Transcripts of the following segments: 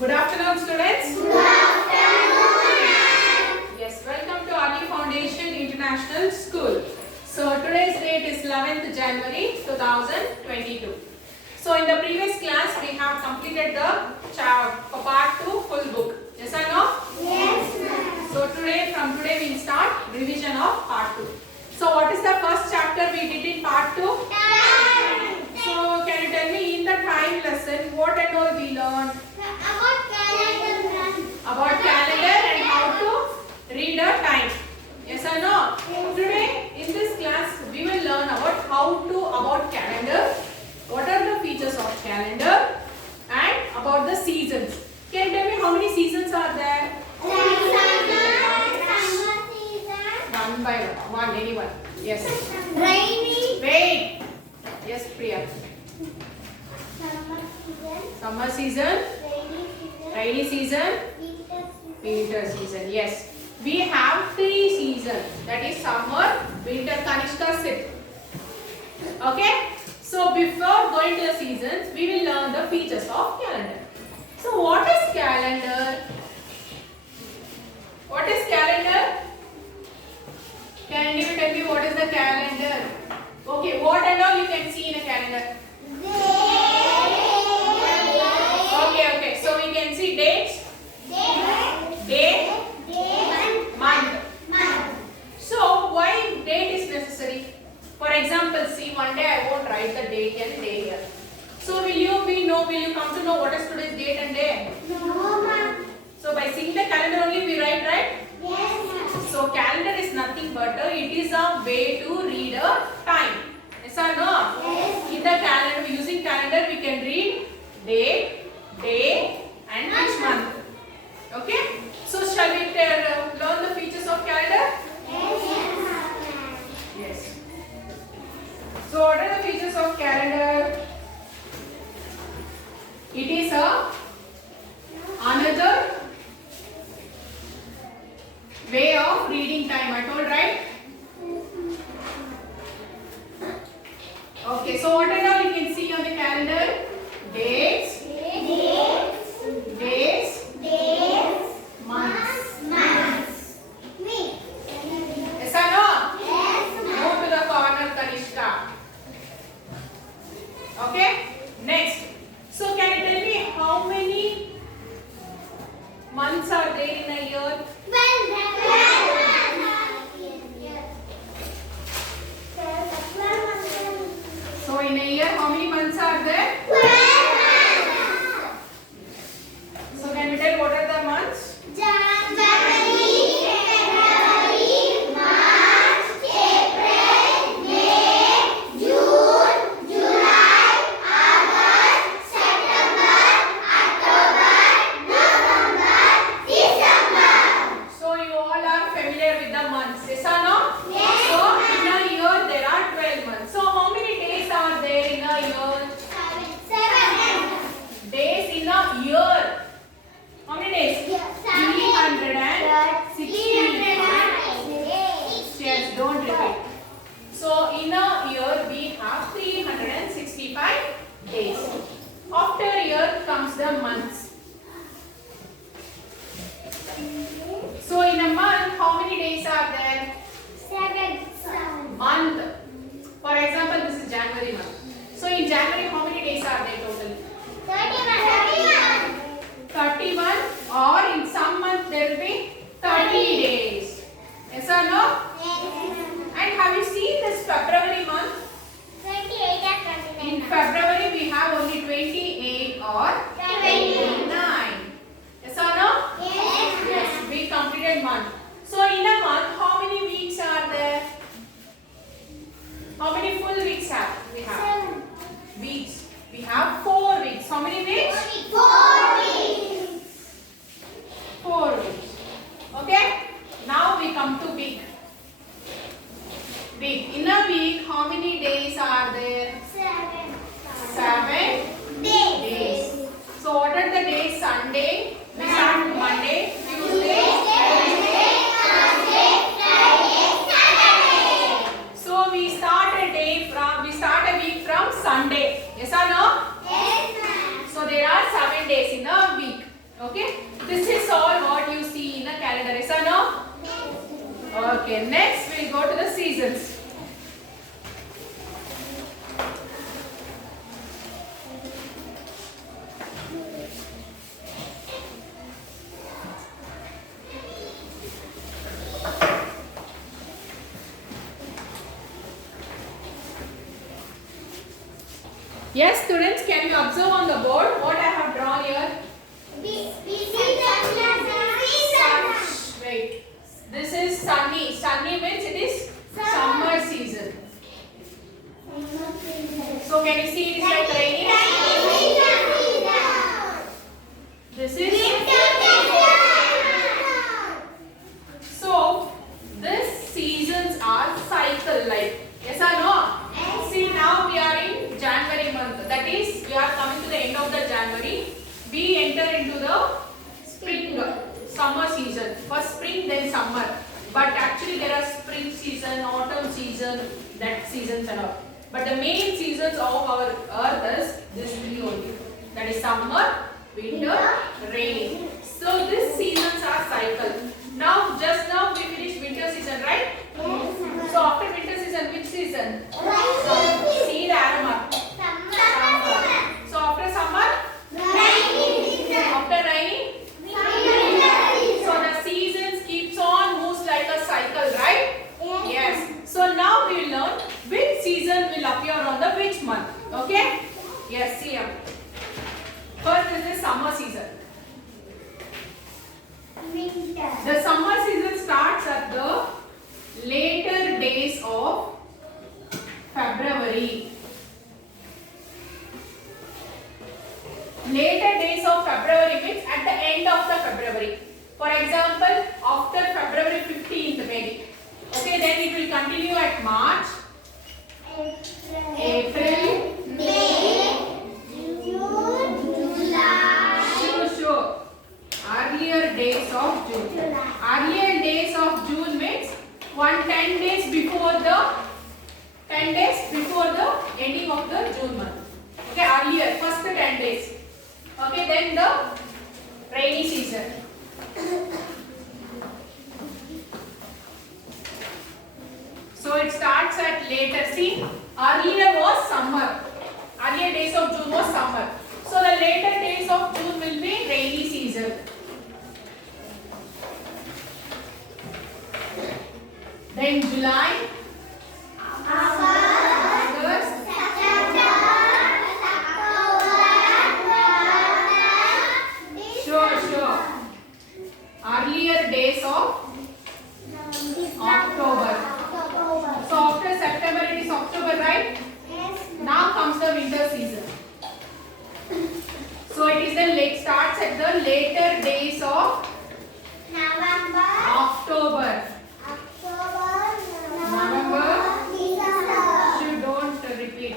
Good afternoon, students. Good afternoon. Yes, welcome to Adi Foundation International School. So today's date is 11th January 2022. So in the previous class we have completed the part 2 full book. Yes or no? Yes, ma'am. So from today we will start revision of part 2. So what is the first chapter we did in part 2? Time. So can you tell me in the time lesson what and all we learned? About calendar and how to read a time. Yes or no? Yes. Today in this class we will learn about about calendar, what are the features of calendar and about the seasons. Can you tell me how many seasons are there? Summer One by one, anyone? Yes. season. Rainy. Wait. Yes, Priya. Summer season. Summer season, Rainy season. rainy season, Winter season. winter season. Yes. We have 3 seasons. That is summer, winter. Kanishka, sit. Okay. So before going to the seasons, we will learn the features of calendar. So what is calendar? What is calendar? Can you tell me what is the calendar? Okay. What and all you can see in a calendar? Okay. So we can see dates, day, month. So why date is necessary? For example, see one day I won't write the date and day here. So will you come to know what is today's date and day? So by seeing the calendar only we write, right? So calendar is nothing but it is a way to read a time. Yes or no? In the calendar, using calendar we can read date, day and which month. Okay? So shall we learn the features of calendar? Yes. So what are the features of calendar? It is another way of reading time. I told, right? Okay. So what and all you can see on the calendar? Dates, months. Yes or no? Move to the corner, Kanishka. Okay. Next. So can you tell me how many months are there in a year? So in a year, how many months are there? So can you tell what are the months? So you all are familiar with the months, yes or no? So in a year there are 12 months. So how many days are there in a year? Days in a year. How many days? 365. Yes, don't repeat. So in a year we have 365 days. After year comes the months. So in a month, how many days are there? Month. For example, this is January month. So in January, how many days are there total? 31, or in some month there will be 30 days. Yes or no? And have you seen this February month? In February we have only 28 or 29. Yes or no? Yes, we completed month. So in a month, how many weeks are there? How many full weeks we have? Okay, next we'll go to the seasons. Yes, students, can you observe on the board what I have drawn here? Wait. This is sunny. Sunny means it is summer season. So can you see it is like rainy? This is so these seasons are cycle like. Yes or no? See, now we are in January month. That is, we are coming to the end of the January. We enter into the spring, summer season. First spring, then summer. But actually there are spring season, autumn season, that seasons and all. But the main seasons of our earth is this three only. That is summer, winter, rainy. So these seasons are cycle. Now, just now we finished winter season, right? So after winter season, which season? See the arrow mark. Summer. So after summer? After rainy? So the seasons keeps on moves like a cycle, right? Yes. So now we will learn which season will appear on the which month. Okay? Yes, see here. First is the summer season. The summer season starts at the later days of February. Later days of February means at the end of the February. For example, after February 15th maybe. Okay, then it will continue at March, April, Sure. Earlier days of June. Earlier days of June means 10 days before the ending of the June month. Okay, earlier, first 10 days. Okay, then the rainy season. So it starts at later. See, earlier was summer. Earlier days of June was summer. So the later days of June will be rainy season. Then July, August, sure. Earlier days of October. So after September it is October, right? Now comes the winter season. So it is the late starts at the later days of October. November. You don't repeat.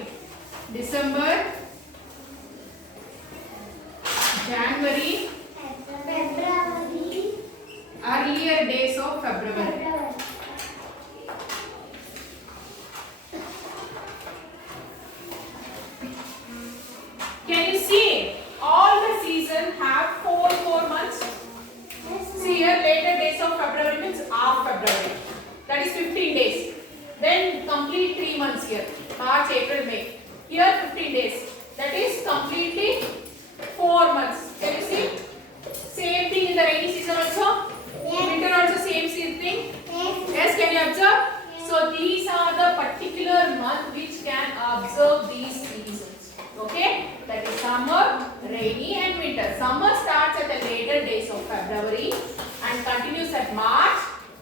December. January. Earlier days of February. Can you see? All the seasons have four months. See here, later days of February means half February. That is 15 days. Then complete 3 months here. March, April, May. Here 15 days. That is completely 4 months. Can you see? Same thing in the rainy season also. Winter also same thing. Yes, can you observe? So these are the particular month which can observe these seasons. Okay? That is summer, rainy and winter. Summer starts at the later days of February and continues at March,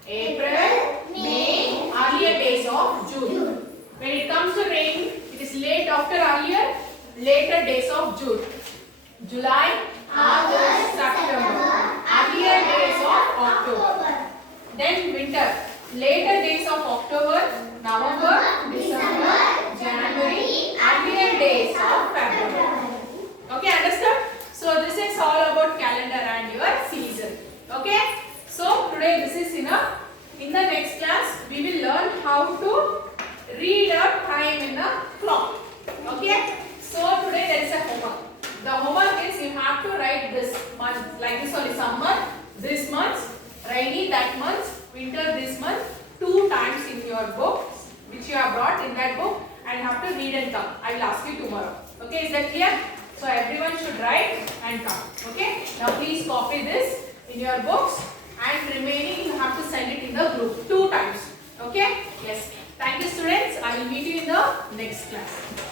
April, May, earlier days of June. When it comes to rain, it is late after earlier, later days of June. July, August, September, earlier days of October. Then winter, later days of October, November, December, January, earlier days of February. Okay, understood? So this is all about calendar and your season. Okay? So today this is enough. In the next class, we will learn how to read a time in the clock. Okay? So today there is a homework. The homework is you have to write this month, like this only, summer, this month, rainy, that month, winter, this month, 2 to read and come. I will ask you tomorrow. Okay, is that clear? So everyone should write and come. Okay. Now please copy this in your books, and remaining you have to send it in the group 2 times. Okay. Yes. Thank you, students. I will meet you in the next class.